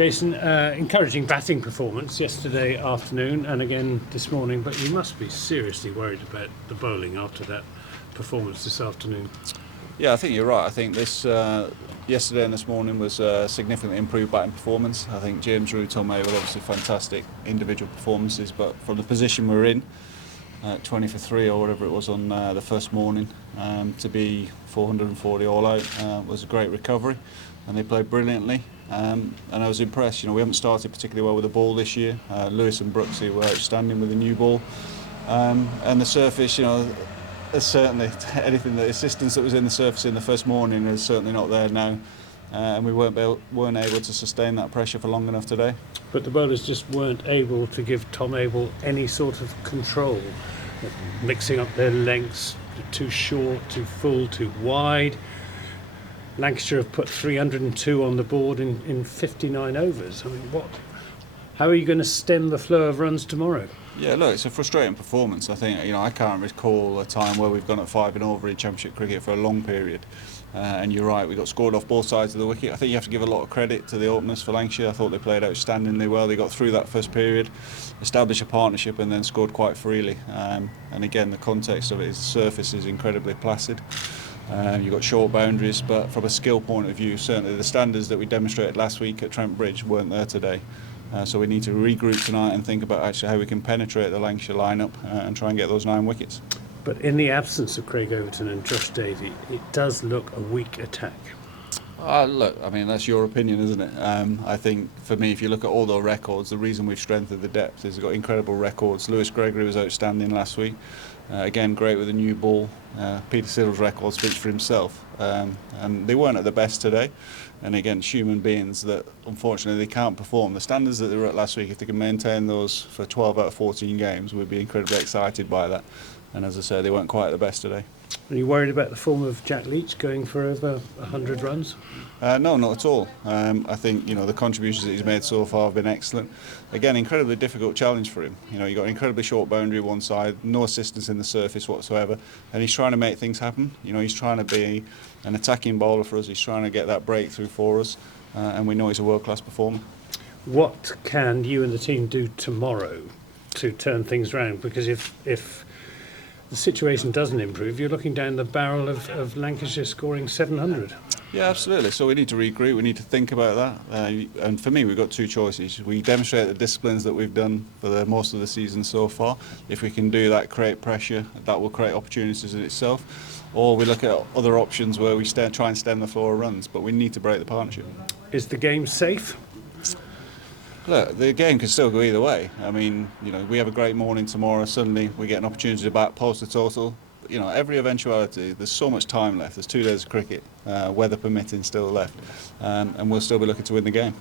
Jason, encouraging batting performance yesterday afternoon and again this morning, but you must be seriously worried about the bowling after that performance this afternoon. Yeah, I think you're right. I think this yesterday and this morning was significantly improved batting performance. I think James Root, Tom Abel, obviously fantastic individual performances, but from the position we're in, 20 for 3 or whatever it was on the first morning, to be 440 all out was a great recovery, and they played brilliantly. And I was impressed. We haven't started particularly well with the ball this year. Lewis and Brooksy were outstanding with the new ball, and the surface. There's certainly anything, the assistance that was in the surface in the first morning is certainly not there now, and we weren't able to sustain that pressure for long enough today. But the bowlers just weren't able to give Tom Abel any sort of control, mixing up their lengths, too short, too full, too wide. Lancashire have put 302 on the board in 59 overs. I mean, how are you going to stem the flow of runs tomorrow? Yeah, look, it's a frustrating performance. I think, I can't recall a time where we've gone at 5 and over in Championship cricket for a long period. And you're right, we got scored off both sides of the wicket. I think you have to give a lot of credit to the openers for Lancashire. I thought they played outstandingly well. They got through that first period, established a partnership, and then scored quite freely. And again, the context of it is the surface is incredibly placid. You've got short boundaries, but from a skill point of view, certainly the standards that we demonstrated last week at Trent Bridge weren't there today. So we need to regroup tonight and think about actually how we can penetrate the Lancashire lineup and try and get those 9 wickets. But in the absence of Craig Overton and Josh Davey, it does look a weak attack. Look, I mean, that's your opinion, isn't it? I think, for me, if you look at all the records, the reason we've strengthened the depth is we've got incredible records. Lewis Gregory was outstanding last week. Again, great with a new ball. Peter Siddle's record speaks for himself. And they weren't at the best today. And again, human beings that, unfortunately, they can't perform. The standards that they were at last week, if they can maintain those for 12 out of 14 games, we'd be incredibly excited by that. And as I say, they weren't quite at the best today. Are you worried about the form of Jack Leach going for over 100 runs? No, not at all. I think the contributions that he's made so far have been excellent. Again, incredibly difficult challenge for him. You've got an incredibly short boundary one side, no assistance in the surface whatsoever, and he's trying to make things happen. He's trying to be an attacking bowler for us. He's trying to get that breakthrough for us, and we know he's a world-class performer. What can you and the team do tomorrow to turn things around? Because if the situation doesn't improve, you're looking down the barrel of Lancashire scoring 700. Yeah, absolutely. So we need to regroup, we need to think about that. And for me, we've got 2 choices. We demonstrate the disciplines that we've done for most of the season so far. If we can do that, create pressure, that will create opportunities in itself. Or we look at other options where we try and stem the flow of runs, but we need to break the partnership. Is the game safe? Look, the game can still go either way. I mean, we have a great morning tomorrow. Suddenly we get an opportunity to bat, post the total. Every eventuality, there's so much time left. There's 2 days of cricket, weather permitting, still left. And we'll still be looking to win the game.